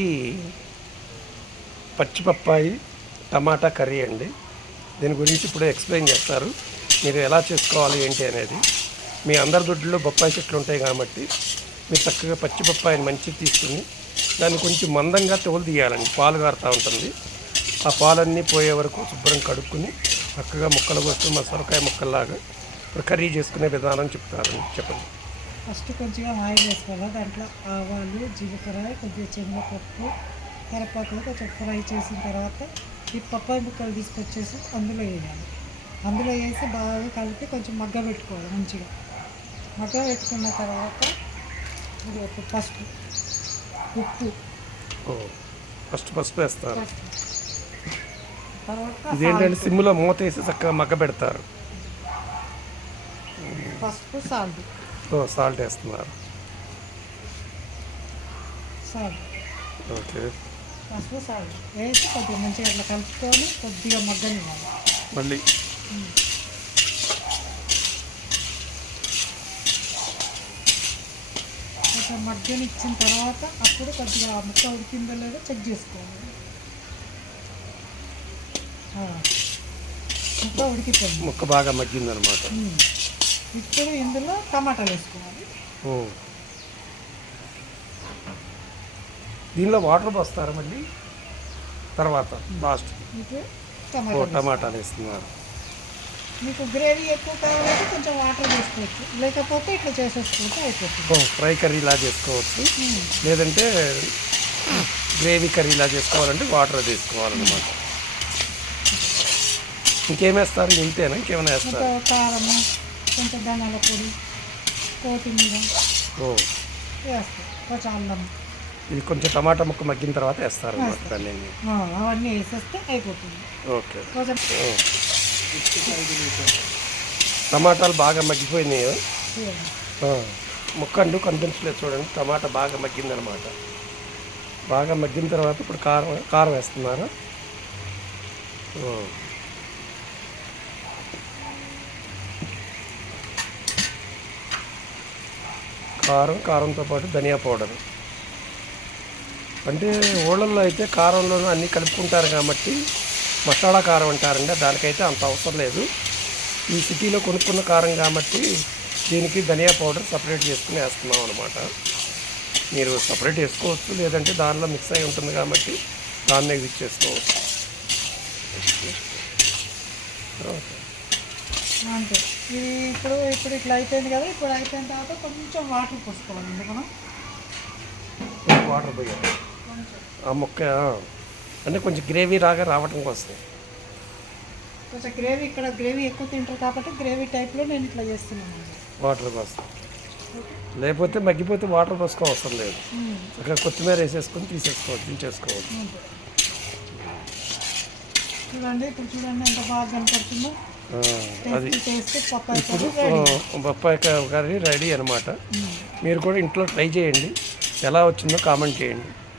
ఈ పచ్చి పప్పాయి టమాటా కర్రీ అండి. దీని గురించి ఇప్పుడు ఎక్స్ప్లెయిన్ చేస్తారు. మీరు ఎలా చేసుకోవాలి ఏంటి అనేది. మీ అందరి దొడ్లో బొప్పాయి చెట్లు ఉంటాయి కాబట్టి మీరు చక్కగా పచ్చి పప్పాయిని మంచిగా తీసుకుని దాన్ని కొంచెం మందంగా తోలు తీయాలండి. పాలు కారుతూ ఉంటుంది. ఆ పాలన్నీ పోయే వరకు శుభ్రం కడుక్కుని చక్కగా ముక్కలు కోసుకుని మా సొరకాయ ముక్కల్లాగా ఇప్పుడు కర్రీ చేసుకునే విధానం చెప్తారండి. చెప్పండి. ఫస్ట్ కొంచెం ఆయిల్ వేసుకోవాలి. దాంట్లో ఆవాలు, జీలకర్ర, కొద్దిగా శనగపప్పు, కరివేపాకు కొంచెం ఫ్రై చేసిన తర్వాత ఈ పప్పాయి ముక్కలు తీసుకొచ్చేసి అందులో వేయాలి. అందులో వేసి బాగా కలిపి కొంచెం మగ్గ పెట్టుకోవాలి. మంచిగా మగ్గ పెట్టుకున్న తర్వాత పసుపు, ఉప్పు, పసుపు వేస్తారు. తర్వాత ఇదేంటంటే సిమ్లో మూత వేసి చక్కగా మగ్గ పెడతారు. పసుపు, సాల్ట్ వేస్తున్నారు. ఓకే. పసుపు సాల్ట్ వేసి కొద్దిగా మంచిగా అట్లా కలుపుకొని కొద్దిగా మగ్గనివ్వాలి. మళ్ళీ కొంచెం మగ్గనిచ్చిన తర్వాత అప్పుడు కొద్దిగా ముక్క ఉడికిందో లేదో చెక్ చేసుకోవాలి. ముక్క ఉడికిపోయింది, ముక్క బాగా మగ్గిందనమాట. ఇప్పుడు ఇందులో టమాటాలు వేసుకోవాలి. దీనిలో వాటర్ పోస్తారు మళ్ళీ తర్వాత లాస్ట్ టమాటాలు వేస్తున్నారు. మీకు గ్రేవీ ఎక్కువ కావాలంటే కొంచెం వాటర్ వేసుకోవచ్చు, లేకపోతే ఇట్లా చేసేసుకోవచ్చు, అయిపోతుంది. ఫ్రై కర్రీలా చేసుకోవచ్చు, లేదంటే గ్రేవీ కర్రీలా చేసుకోవాలంటే వాటర్ తీసుకోవాలన్నమాట. ఇంకేమేస్తారు? ఇంతేనా? ఇంకేమైనా వేస్తారు? కారము, కొంచెం ధనియాల పొడి, కొత్తిమీర వేస్తాం, కొంచెం అల్లం. ఇది కొంచెం టమాటా ముక్క మగ్గిన తర్వాత వేస్తారు అవన్నీ వేసేస్తే అయిపోతుంది. ఓకే. టమాటాలు బాగా మగ్గిపోయినాయి. ముక్క అంటూ కనిపించలేదు చూడండి. టమాటా బాగా మగ్గిందనమాట. బాగా మగ్గిన తర్వాత ఇప్పుడు కారం వేస్తున్నారు. కారంతో పాటు ధనియా పౌడర్. అంటే ఊళ్ళల్లో అయితే కారంలోనూ అన్నీ కలుపుకుంటారు కాబట్టి మసాలా కారం అంటారండి. దానికైతే అంత అవసరం లేదు. ఈ సిటీలో కొనుక్కున్న కారం కాబట్టి దీనికి ధనియా పౌడర్ సపరేట్ చేసుకుని వేస్తున్నాం అనమాట. మీరు సపరేట్ వేసుకోవచ్చు, లేదంటే దానిలో మిక్స్ అయి ఉంటుంది కాబట్టి దాన్ని యూజ్ చేసుకోవచ్చు. అంతే. ఇది ఇప్పుడు ఇట్లా అయిపోయింది కదా. ఇప్పుడు అయిపోయిన తర్వాత కొంచెం వాటర్ పోసుకోవాలి. ఎందుకన్నా వాటర్ పోయాలి ఆ ముక్క అంటే కొంచెం గ్రేవీ రాగా రావటం కోసం. కొంచెం గ్రేవీ ఎక్కువ తింటారు కాబట్టి గ్రేవీ టైప్లో నేను ఇట్లా చేస్తున్నాను. వాటర్ కోసం, లేకపోతే మగ్గిపోతే వాటర్ పోసుకో అవసరం లేదు. అక్కడ కొత్తిమీర వేసేసుకొని దించేసుకోవచ్చు. చూడండి, ఇప్పుడు చూడండి ఎంత బాగా కనపడుతుందో. అది ఇప్పుడు బొప్పాయి కర్రీ రెడీ అనమాట. మీరు కూడా ఇంట్లో ట్రై చేయండి. ఎలా వచ్చిందో కామెంట్ చేయండి.